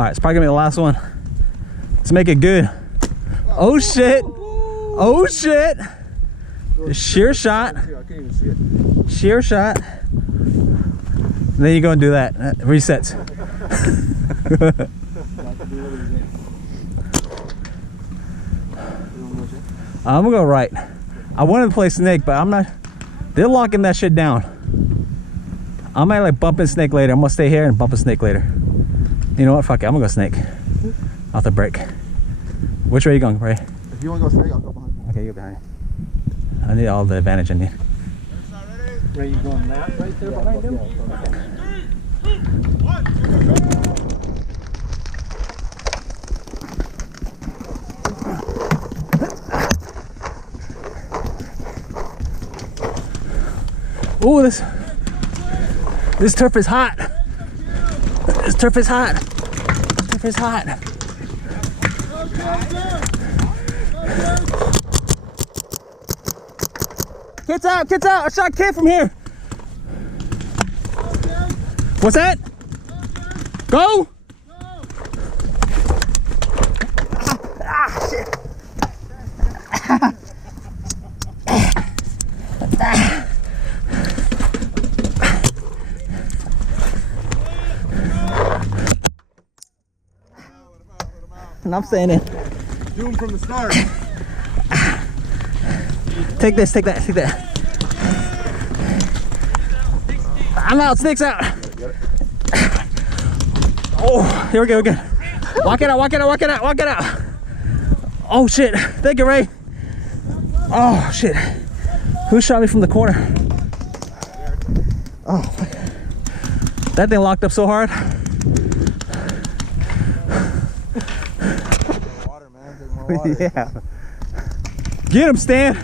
All right, it's probably gonna be the last one. Let's make it good. Oh shit! Oh shit! Sheer shot. Sheer shot. Then you go and do that. Resets. I'm gonna go right. I wanted to play snake, but I'm not. They're locking that shit down. I might like bump a snake later. I'm gonna stay here and bump a snake later. You know what? Fuck it. I'm gonna go snake. Off the break. Which way are you going, Ray? If you want to go snake, I'll go behind. Okay, you go behind. I need all the advantage I need. Ray, you going that right there behind him? Ooh, this turf is hot. This turf is hot. This turf is hot. Kids out, kids out. I shot a kid from here. What's that? Go! Ah, shit. And I'm staying in. Do him from the start. Take this, take that, take that. I'm out, snake's out. Oh, here we go again. Walk it out, walk it out, walk it out, walk it out. Oh shit, thank you, Ray. Oh shit. Who shot me from the corner? Oh, that thing locked up so hard. Water, man. Take more water. Yeah. Get him, Stan.